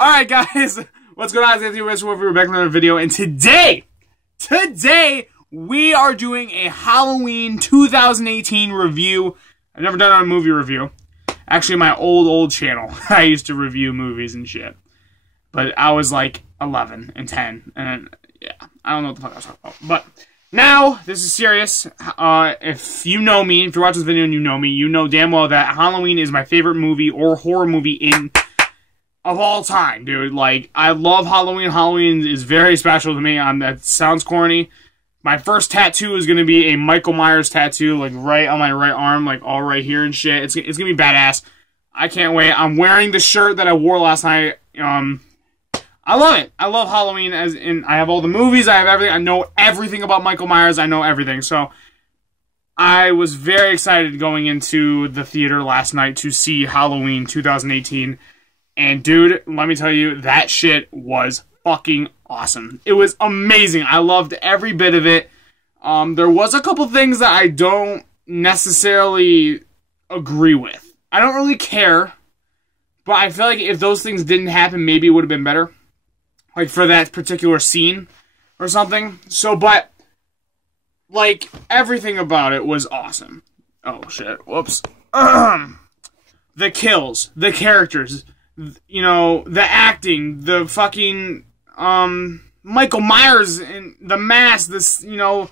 Alright guys, what's going on? It's Anthony Rich. We're back with another video, and today we are doing a Halloween 2018 review. I've never done a movie review. Actually, my old channel, I used to review movies and shit. But I was like 11 and 10, and yeah, I don't know what the fuck I was talking about. But now, this is serious. If you know me, if you're watching this video and you know me, you know damn well that Halloween is my favorite movie or horror movie of all time, dude. Like, I love Halloween. Halloween is very special to me. That sounds corny. My first tattoo is going to be a Michael Myers tattoo, like, right on my right arm, like, all right here and shit. It's going to be badass. I can't wait. I'm wearing the shirt that I wore last night. I love it. I love Halloween, as in, I have all the movies, I have everything. I know everything about Michael Myers. I know everything. So, I was very excited going into the theater last night to see Halloween 2018. And dude, let me tell you, that shit was fucking awesome. It was amazing. I loved every bit of it. There was a couple things that I don't necessarily agree with. I don't really care, but I feel like if those things didn't happen, maybe it would have been better. Like, for that particular scene or something. So, but, like, everything about it was awesome. Oh, shit. Whoops. The kills, the characters, you know, the acting, the fucking, Michael Myers and the mask, this, you know,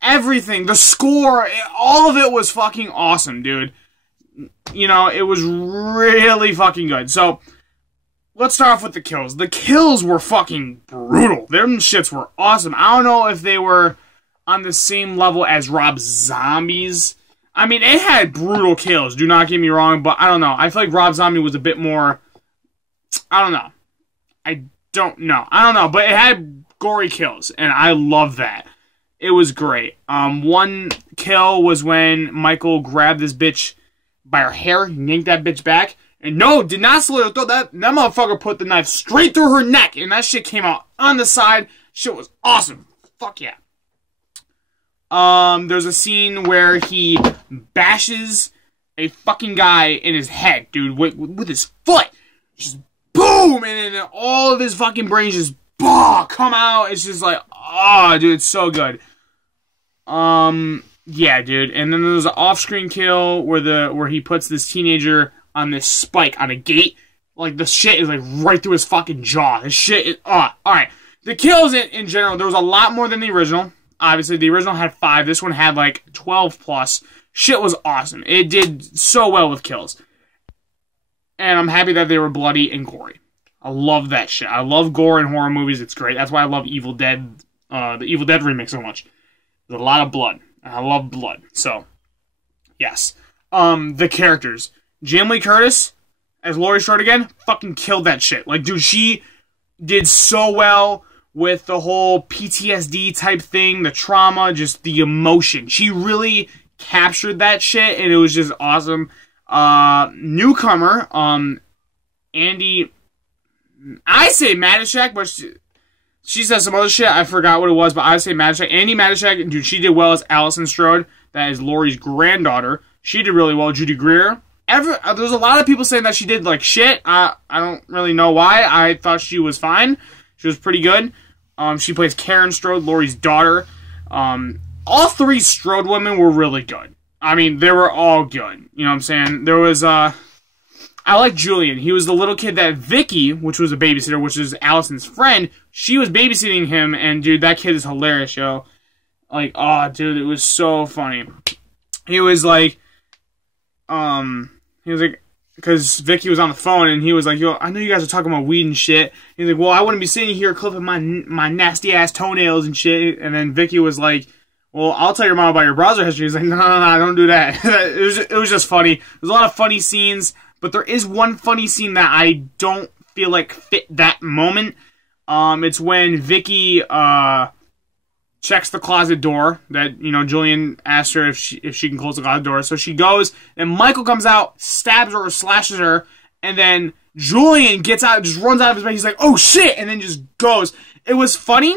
everything, the score, all of it was fucking awesome, dude. You know, it was really fucking good. So, let's start off with the kills. The kills were fucking brutal. Them shits were awesome. I don't know if they were on the same level as Rob Zombie's. I mean, it had brutal kills, do not get me wrong, but I don't know. I feel like Rob Zombie was a bit more, I don't know. I don't know, but it had gory kills, and I love that. It was great. One kill was when Michael grabbed this bitch by her hair, yanked that bitch back, and no, did not slit her throat. That motherfucker put the knife straight through her neck, and that shit came out on the side. Shit was awesome. Fuck yeah. There's a scene where he bashes a fucking guy in his head, dude, with his foot. Just boom! And then all of his fucking brains just come out. It's just like, oh, dude, it's so good. Yeah, dude. And then there's an off-screen kill where he puts this teenager on this spike on a gate. Like, the shit is like right through his fucking jaw. This shit is, alright. The kills in general, there was a lot more than the original. Obviously, the original had 5. This one had like 12 plus. Shit was awesome. It did so well with kills. And I'm happy that they were bloody and gory. I love that shit. I love gore in horror movies. It's great. That's why I love Evil Dead, the Evil Dead remake so much. There's a lot of blood. And I love blood. So, yes. The characters. Jamie Lee Curtis, as Laurie Strode again, fucking killed that shit. Like, dude, she did so well with the whole PTSD type thing, the trauma, just the emotion. She really captured that shit, and it was just awesome. Newcomer, Andi, I say Matichak, but she said some other shit, I forgot what it was, but I say Matichak. Andi Matichak, dude, she did well as Allison Strode, that is Laurie's granddaughter. She did really well. Judy Greer, there's a lot of people saying that she did like shit. I don't really know why. I thought she was fine. She was pretty good. She plays Karen Strode, Laurie's daughter. All 3 Strode women were really good. I mean, they were all good. You know what I'm saying? There was, I like Julian. He was the little kid that Vicky, which was a babysitter, which is Allison's friend, she was babysitting him, and dude, that kid is hilarious, yo. Like, oh, dude, it was so funny. He was like, because Vicky was on the phone, and he was like, yo, I know you guys are talking about weed and shit. He's like, well, I wouldn't be sitting here clipping my nasty-ass toenails and shit. And then Vicky was like, well, I'll tell your mom about your browser history. He's like, no, don't do that. it was just funny. There's a lot of funny scenes, but there is one funny scene that I don't feel like fit that moment. It's when Vicky, checks the closet door that, you know, Julian asked her if she can close the closet door. So she goes, and Michael comes out, stabs her or slashes her, and then Julian gets out, just runs out of his bed. He's like, oh shit, and then just goes. It was funny,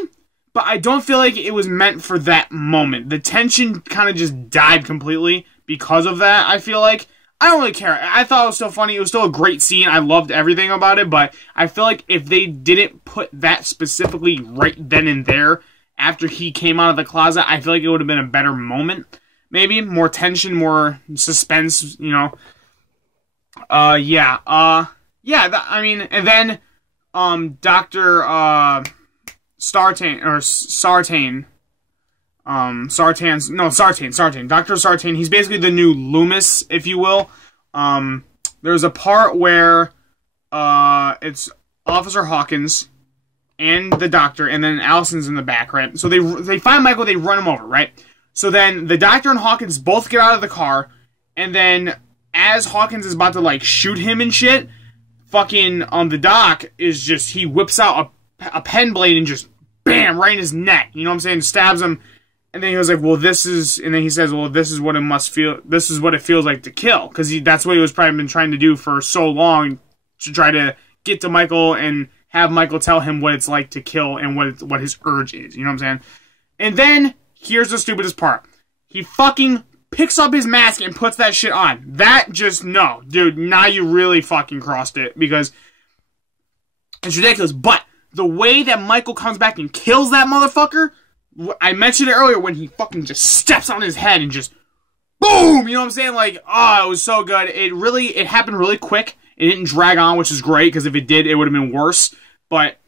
but I don't feel like it was meant for that moment. The tension kind of just died completely because of that, I feel like. I don't really care. I thought it was still funny. It was still a great scene. I loved everything about it, but I feel like if they didn't put that specifically right then and there after he came out of the closet, I feel like it would have been a better moment. Maybe more tension, more suspense, you know. Yeah. I mean, and then Dr. Sartain. Dr. Sartain, he's basically the new Loomis, if you will. There's a part where it's Officer Hawkins and the doctor, and then Allison's in the back, right? So they find Michael, they run him over, right? So then the doctor and Hawkins both get out of the car, and then as Hawkins is about to, like, shoot him and shit, fucking, the doc is just, he whips out a pen blade and just, bam, right in his neck. You know what I'm saying? Stabs him. And then he was like, well, this is, and then he says, well, this is what it feels like to kill. Because that's what he was probably been trying to do for so long, to try to get to Michael and have Michael tell him what it's like to kill and what his urge is. You know what I'm saying? And then, here's the stupidest part. He fucking picks up his mask and puts that shit on. That just, no. Dude, now you really fucking crossed it. Because it's ridiculous. But the way that Michael comes back and kills that motherfucker, I mentioned it earlier when he fucking just steps on his head and just boom! You know what I'm saying? Like, oh, it was so good. It happened really quick. It didn't drag on, which is great, because if it did, it would have been worse. But,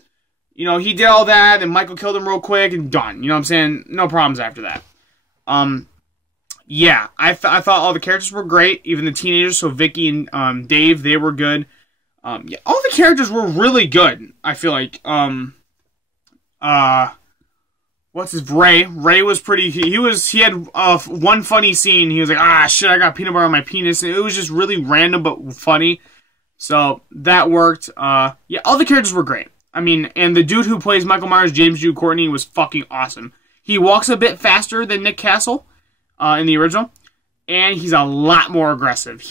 you know, he did all that, and Michael killed him real quick, and done. You know what I'm saying? No problems after that. Yeah, I thought all the characters were great, even the teenagers, so Vicky and Dave, they were good. Yeah, all the characters were really good, I feel like. What's his Ray? Ray was pretty. He had one funny scene. He was like, ah, shit, I got peanut butter on my penis. And it was just really random but funny. So that worked. Yeah, all the characters were great. I mean, and the dude who plays Michael Myers, James Jude Courtney, was fucking awesome. He walks a bit faster than Nick Castle in the original, and he's a lot more aggressive.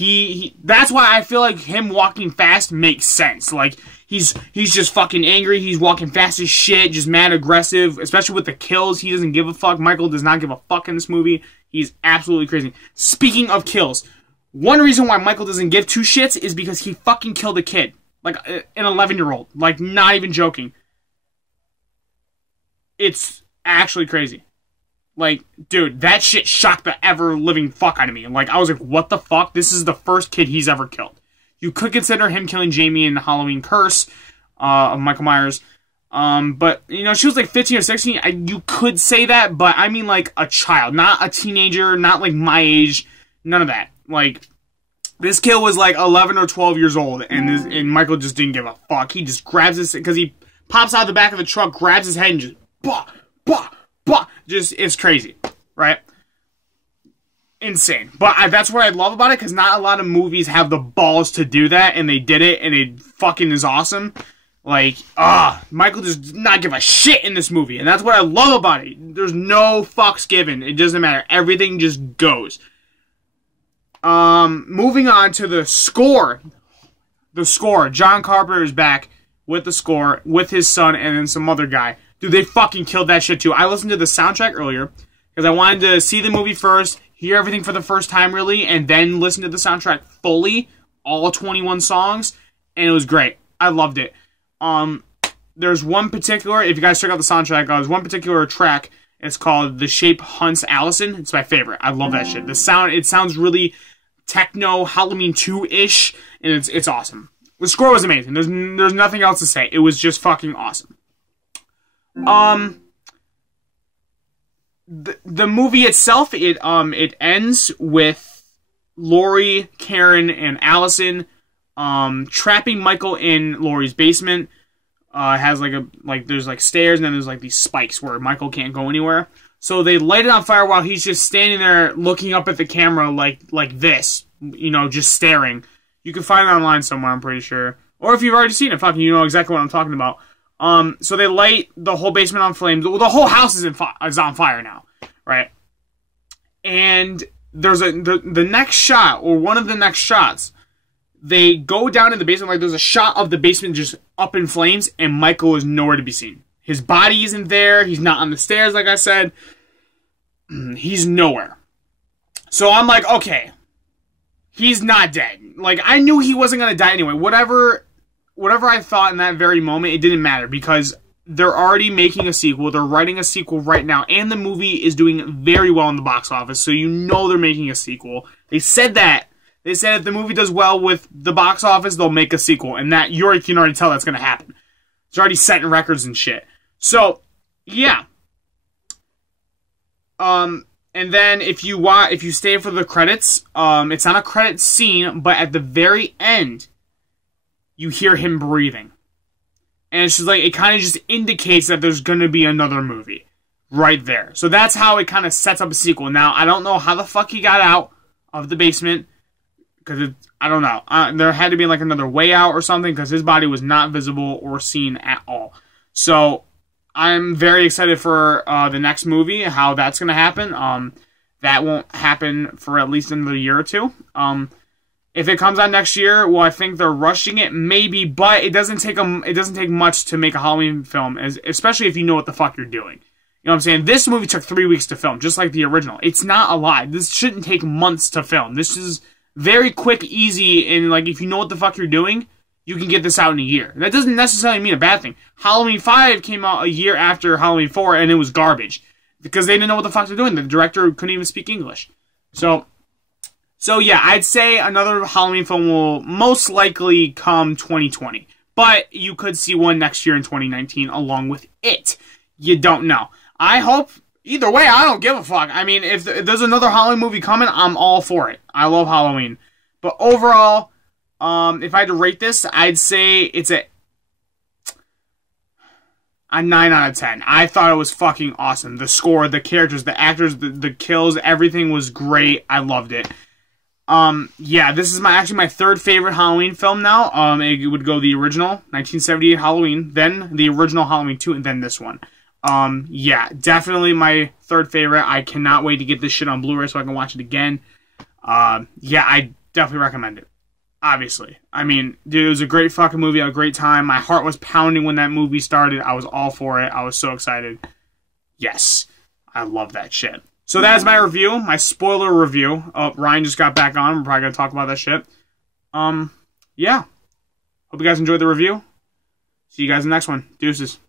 That's why I feel like him walking fast makes sense. Like, he's just fucking angry. He's walking fast as shit, just mad aggressive, especially with the kills. He doesn't give a fuck. Michael does not give a fuck in this movie. He's absolutely crazy. Speaking of kills, one reason why Michael doesn't give two shits is because he fucking killed a kid. Like, an 11-year-old. Like, not even joking. It's actually crazy. Like, dude, that shit shocked the ever-living fuck out of me. Like, I was like, what the fuck? This is the first kid he's ever killed. You could consider him killing Jamie in the Halloween Curse of Michael Myers. But, you know, she was like 15 or 16. You could say that, but I mean like a child. Not a teenager, not like my age. None of that. Like, this kid was like 11 or 12 years old, and Michael just didn't give a fuck. He just grabs his, because he pops out the back of the truck, grabs his head, and just, bah, bah, bah. Just, it's crazy, right? Insane. But that's what I love about it, because not a lot of movies have the balls to do that, and they did it, and it fucking is awesome. Like, Michael does not give a shit in this movie, and that's what I love about it. There's no fucks given. It doesn't matter. Everything just goes. Moving on to the score. The score. John Carpenter is back with the score, with his son, and then some other guy. Dude, they fucking killed that shit too. I listened to the soundtrack earlier, because I wanted to see the movie first, hear everything for the first time, really, and then listen to the soundtrack fully, all 21 songs, and it was great. I loved it. There's one particular, if you guys check out the soundtrack, there's one particular track, it's called The Shape Hunts Allison. It's my favorite. I love that shit. It sounds really techno, Halloween 2-ish, and it's awesome. The score was amazing. There's nothing else to say. It was just fucking awesome. The movie itself, it ends with Laurie, Karen, and Allison trapping Michael in Laurie's basement. Has there's like stairs, and then there's like these spikes where Michael can't go anywhere. So they light it on fire while he's just standing there looking up at the camera like this, you know, just staring. You can find it online somewhere, I'm pretty sure. Or if you've already seen it, fucking you know exactly what I'm talking about. So they light the whole basement on flames. The whole house is on fire now, right? And there's the next shot, or one of the next shots, they go down in the basement, like there's a shot of the basement just up in flames, and Michael is nowhere to be seen. His body isn't there. He's not on the stairs, like I said. He's nowhere. So I'm like, okay. he's not dead. Like, I knew he wasn't going to die anyway. Whatever I thought in that very moment, it didn't matter because they're already making a sequel. They're writing a sequel right now, and the movie is doing very well in the box office, so you know they're making a sequel. They said that. They said if the movie does well with the box office, they'll make a sequel, and that you can already tell that's going to happen. It's already setting records and shit. So, yeah. And then if you stay for the credits, it's not a credit scene, but at the very end, you hear him breathing. And it's just like, it kind of just indicates that there's going to be another movie right there. So that's how it kind of sets up a sequel. Now, I don't know how the fuck he got out of the basement, because I don't know. There had to be like another way out or something, because his body was not visible or seen at all. So I'm very excited for the next movie, how that's going to happen. That won't happen for at least another year or two. If it comes out next year, well, I think they're rushing it, maybe, but it doesn't take much to make a Halloween film, especially if you know what the fuck you're doing. You know what I'm saying? This movie took 3 weeks to film, just like the original. It's not a lot. This shouldn't take months to film. This is very quick, easy, and like if you know what the fuck you're doing, you can get this out in a year. That doesn't necessarily mean a bad thing. Halloween 5 came out a year after Halloween 4, and it was garbage because they didn't know what the fuck they're doing. The director couldn't even speak English. So yeah, I'd say another Halloween film will most likely come 2020. But you could see one next year in 2019 along with it. You don't know. I hope, either way, I don't give a fuck. I mean, if there's another Halloween movie coming, I'm all for it. I love Halloween. But overall, if I had to rate this, I'd say it's a 9 out of 10. I thought it was fucking awesome. The score, the characters, the actors, the kills, everything was great. I loved it. Yeah, this is actually my third favorite Halloween film now. It would go the original, 1978 Halloween, then the original Halloween 2, and then this one. Yeah, definitely my third favorite. I cannot wait to get this shit on Blu-ray so I can watch it again. Yeah, I definitely recommend it. Obviously. I mean, dude, it was a great fucking movie. I had a great time. My heart was pounding when that movie started. I was all for it. I was so excited. Yes, I love that shit. So that's my review, my spoiler review. Oh, Ryan just got back on. We're probably going to talk about that shit. Yeah. Hope you guys enjoyed the review. See you guys in the next one. Deuces.